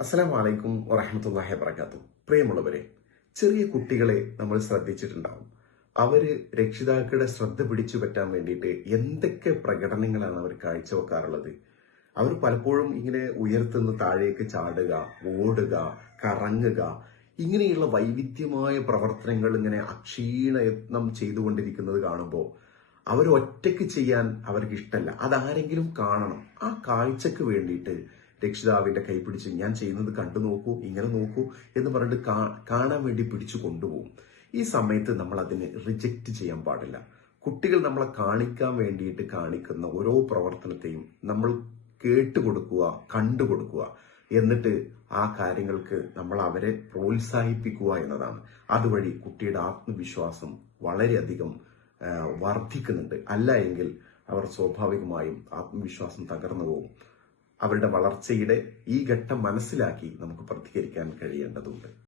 അസ്സലാം വലൈക്കും വറഹമത്തല്ലാഹി വബർക്കാത്തു പ്രിയമുള്ളവരെ ചെറിയ കുട്ടികളെ നമ്മൾ ശ്രദ്ധിച്ചിട്ടുണ്ടാവും. അവർ രക്ഷിതാക്കളുടെ ശ്രദ്ധ പിടിച്ചു പറ്റാൻ വേണ്ടിയിട്ട് എന്തൊക്കെ പ്രകടനങ്ങളാണ് അവർ കാഴ്ചവെക്കാറുള്ളത്? അവർ പലപ്പോഴും ഇങ്ങനെ ഉയർത്തുന്ന താഴേക്ക് ചാടുക ഓടുക കറങ്ങുക ഇങ്ങനെയുള്ള വൈവിധ്യമായ പ്രവർത്തനങ്ങൾ ഇങ്ങനെ അക്ഷീണ യത്നം ചെയ്തുകൊണ്ടിരിക്കുന്നത് കാണുമ്പോൾ അവർ ഒറ്റയ്ക്ക് ചെയ്യാൻ അവർക്ക് ഇഷ്ടമല്ല അതാരെങ്കിലും കാണണം. ആ കാഴ്ചക്ക് വേണ്ടിയിട്ട് രക്ഷിതാവിന്റെ കൈ പിടിച്ച് ഞാൻ ചെയ്യുന്നത് കണ്ടു നോക്കൂ ഇങ്ങനെ നോക്കൂ എന്ന് പറഞ്ഞിട്ട് കാണാൻ വേണ്ടി പിടിച്ചു കൊണ്ടുപോകും. ഈ സമയത്ത് നമ്മൾ അതിനെ റിജക്റ്റ് ചെയ്യാൻ പാടില്ല. കുട്ടികൾ നമ്മളെ കാണിക്കാൻ വേണ്ടിയിട്ട് കാണിക്കുന്ന ഓരോ പ്രവർത്തനത്തെയും നമ്മൾ കേട്ടുകൊടുക്കുക കണ്ടുകൊടുക്കുക എന്നിട്ട് ആ കാര്യങ്ങൾക്ക് നമ്മൾ അവരെ പ്രോത്സാഹിപ്പിക്കുക എന്നതാണ്. അതുവഴി കുട്ടിയുടെ ആത്മവിശ്വാസം വളരെയധികം വർദ്ധിക്കുന്നുണ്ട്. അല്ല എങ്കിൽ അവർ സ്വാഭാവികമായും ആത്മവിശ്വാസം തകർന്നു പോകും. അവരുടെ വളർച്ചയുടെ ഈ ഘട്ടം മനസ്സിലാക്കി നമുക്ക് പ്രതികരിക്കാൻ കഴിയേണ്ടതുണ്ട്.